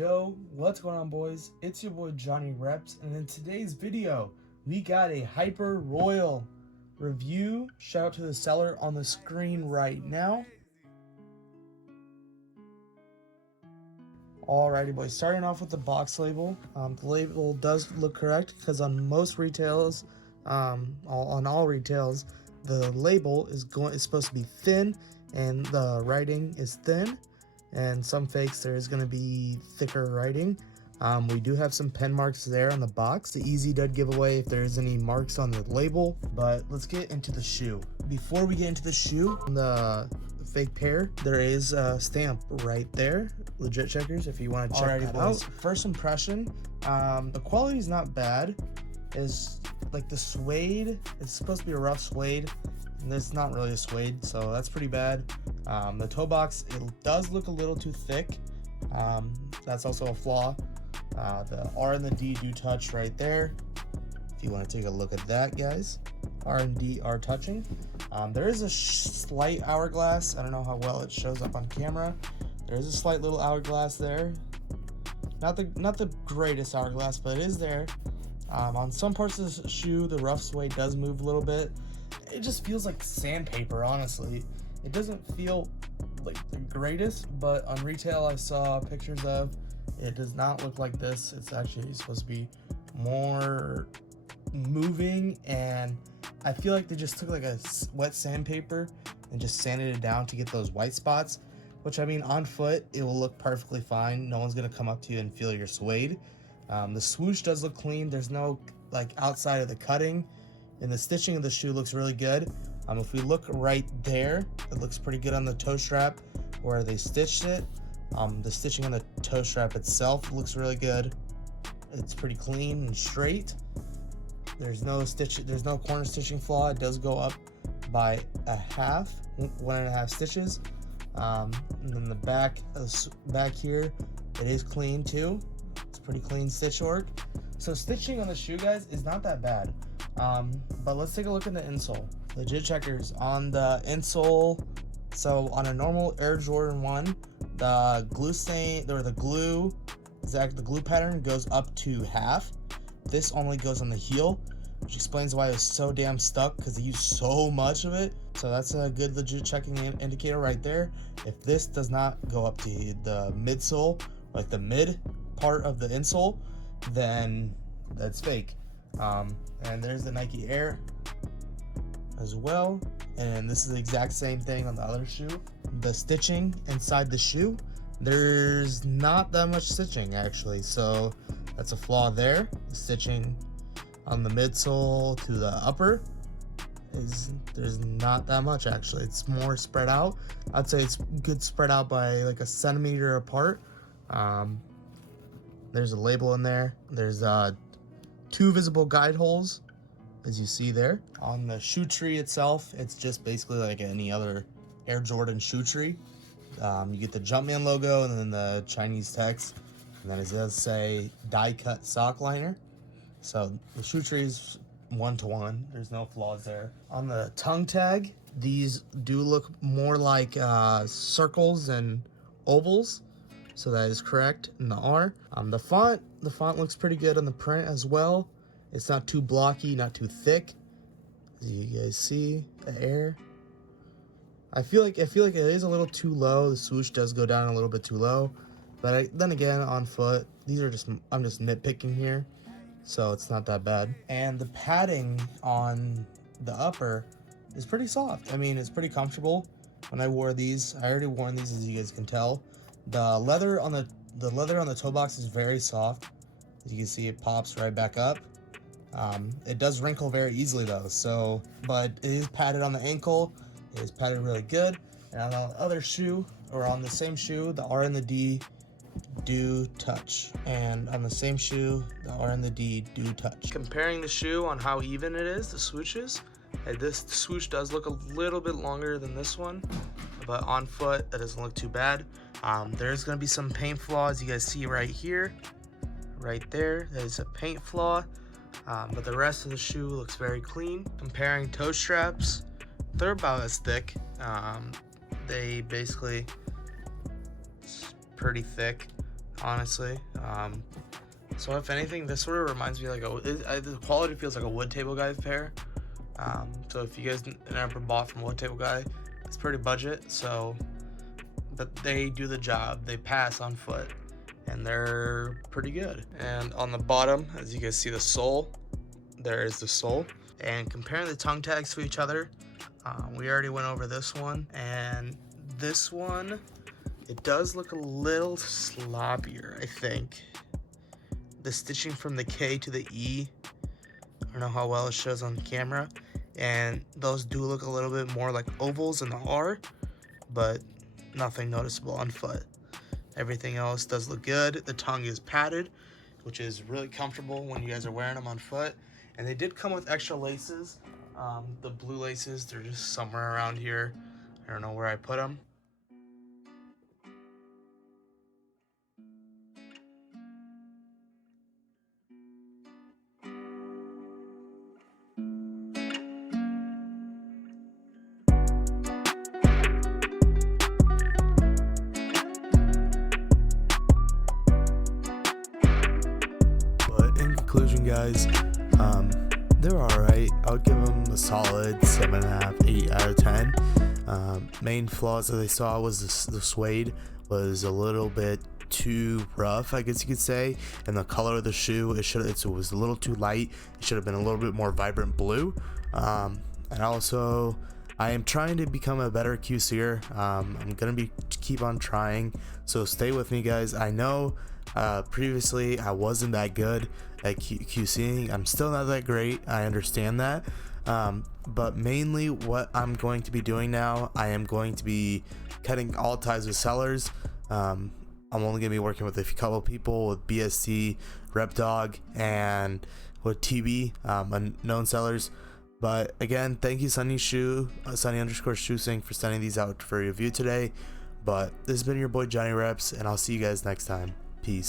Yo, what's going on, boys? It's your boy Johnny Reps, and in today's video we got a Hyper Royal review. Shout out to the seller on the screen right now. Alrighty, boys, starting off with the box label. The label does look correct because on most retails, on all retails, the label is supposed to be thin and the writing is thin. And some fakes there is going to be thicker writing. We do have some pen marks there on the box. The easy dud giveaway if there's any marks on the label. But let's get into the shoe. Before we get into the shoe, the fake pair, there is a stamp right there. Legit checkers if you want to check that out. First impression, the quality is not bad. It's like the suede, it's supposed to be a rough suede, and it's not really a suede, so that's pretty bad. The toe box, it does look a little too thick. That's also a flaw. The R and the D do touch right there. If you want to take a look at that, guys, R and D are touching. There is a slight hourglass. I don't know how well it shows up on camera. There is a slight little hourglass there. Not the greatest hourglass, but it is there. On some parts of the shoe, the rough suede does move a little bit. It just feels like sandpaper, honestly. It doesn't feel like the greatest, but on retail I saw pictures of it. Does not look like this. It's actually supposed to be more moving, and I feel like they just took like a wet sandpaper and just sanded it down to get those white spots, which, I mean, on foot it will look perfectly fine. No one's gonna come up to you and feel your suede. The swoosh does look clean. There's no like outside of the cutting, and the stitching of the shoe looks really good. If we look right there, it looks pretty good on the toe strap where they stitched it. The stitching on the toe strap itself looks really good. It's pretty clean and straight. There's no corner stitching flaw. It does go up by one and a half stitches. And then the back here, it is clean too. It's pretty clean stitch work. So stitching on the shoe, guys, is not that bad. But let's take a look at the insole. Legit checkers on the insole. So on a normal Air Jordan 1, the glue stain or the glue pattern goes up to half. This only goes on the heel, which explains why it's so damn stuck, because they use so much of it. So that's a good legit checking indicator right there. If this does not go up to the midsole, like the mid part of the insole, then that's fake. And there's the Nike Air as well, and this is the exact same thing on the other shoe. The stitching inside the shoe, there's not that much stitching actually, so that's a flaw there. The stitching on the midsole to the upper there's not that much actually. It's more spread out. I'd say it's good spread out by like a centimeter apart. There's a label in there. There's 2 visible guide holes, as you see there. On the shoe tree itself, it's just basically like any other Air Jordan shoe tree. You get the Jumpman logo and then the Chinese text, and then it does say die cut sock liner. So the shoe tree is 1-to-1. There's no flaws there. On the tongue tag, these do look more like circles and ovals, so that is correct in the R. The font looks pretty good on the print as well. It's not too blocky, not too thick. As you guys see, the Air. I feel like it is a little too low. The swoosh does go down a little bit too low, but then again, on foot, I'm just nitpicking here, so it's not that bad. And the padding on the upper is pretty soft. I mean, it's pretty comfortable. When I wore these, I already worn these, as you guys can tell. The leather on the toe box is very soft. As you can see, it pops right back up. It does wrinkle very easily though, so, but it is padded on the ankle. It is padded really good. And on the other shoe, or on the same shoe, the R and the D do touch. And on the same shoe, the R and the D do touch. Comparing the shoe on how even it is, the swooshes, this swoosh does look a little bit longer than this one, but on foot, that doesn't look too bad. There's gonna be some paint flaws. You guys see right here, right there, there's a paint flaw. But the rest of the shoe looks very clean. Comparing toe straps, they're about as thick. They basically, it's pretty thick. honestly. So if anything, this sort of reminds me like the quality feels like a wood table guy pair. So if you guys never bought from wood table guy, it's pretty budget. So, but they do the job. They pass on foot, and they're pretty good. And on the bottom, as you guys see the sole, there is the sole. And comparing the tongue tags to each other, we already went over this one, and this one, it does look a little sloppier, I think. The stitching from the K to the E, I don't know how well it shows on camera, and those do look a little bit more like ovals in the R, but nothing noticeable on foot. Everything else does look good. The tongue is padded, which is really comfortable when you guys are wearing them on foot. And they did come with extra laces. The blue laces, they're just somewhere around here. I don't know where I put them. Conclusion, guys, they're alright. I would give them a solid 7.5, 8 out of 10. Main flaws that I saw was the suede was a little bit too rough, I guess you could say, and the color of the shoe, it was a little too light. It should have been a little bit more vibrant blue. And also, I am trying to become a better QCer. I'm gonna keep on trying, so stay with me, guys. I know previously I wasn't that good at QCing. I'm still not that great, I understand that, but mainly what I'm going to be doing now, I am going to be cutting all ties with sellers. I'm only going to be working with a couple people with BSC, RepDog, and with TB, unknown sellers. But again, thank you Sunny _shoesing for sending these out for review today. But this has been your boy Johnny Reps, and I'll see you guys next time. Peace.